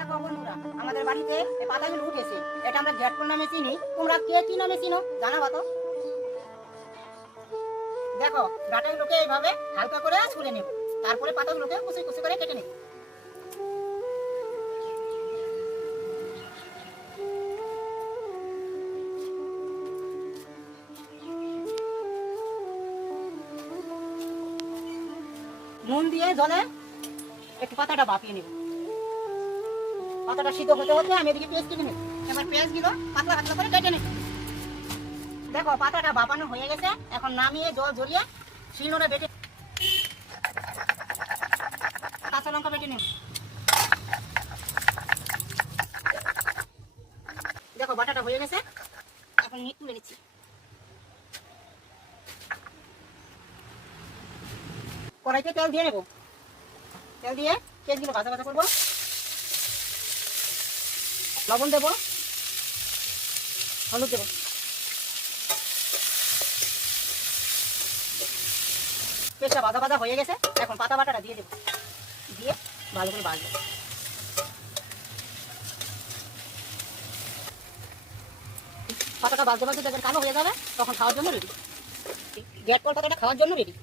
দেখো বন্ধুরা, আমাদের বাড়িতে এই পাতাগুলো উঠেছে। এটা আমরা গ্যাটফল নামে চিনি। তোমরা কে কি নামে চিনো জানাবা তো। দেখো, ডাঁটাগুলোকে এইভাবে হালকা করে ছুলে নেব, তারপরে পাতাগুলোকে কুচি কুচি করে কেটে নেব। নুন দিয়ে জলে একটু পাতাটা ভাপিয়ে নেব। পাতাটা সিদ্ধ হতে হতে আমি এদিকে পেঁয়াজ কেটে নেব। এবার পেঁয়াজগুলো পাতলা পাতলা করে কেটে নেব। দেখো, পাতাটা ভাপানো হয়ে গেছে। এখন নামিয়ে জল ঝরিয়ে শিলনোড়া বেটে কাঁচা লঙ্কা বেটে নেব। দেখো, বাটাটা হয়ে গেছে। এখন নিয়ে তুলে নিচ্ছি। কড়াইতে তেল দিয়ে নেব। তেল দিয়ে পেঁয়াজগুলো ভাজা ভাজা করবো। লবণ দেব, হলুদ দেব। পেঁয়াজটা ভাজা ভাজা হয়ে গেছে। এখন পাতা বাটাটা দিয়ে দেব, দিয়ে ভালো করে ভাজবো। পাতাটা ভাজতে ভাজতে যখন কালো হয়ে যাবে তখন খাওয়ার জন্য রেডি। গ্যাটফল পাতাটা খাওয়ার জন্য রেডি।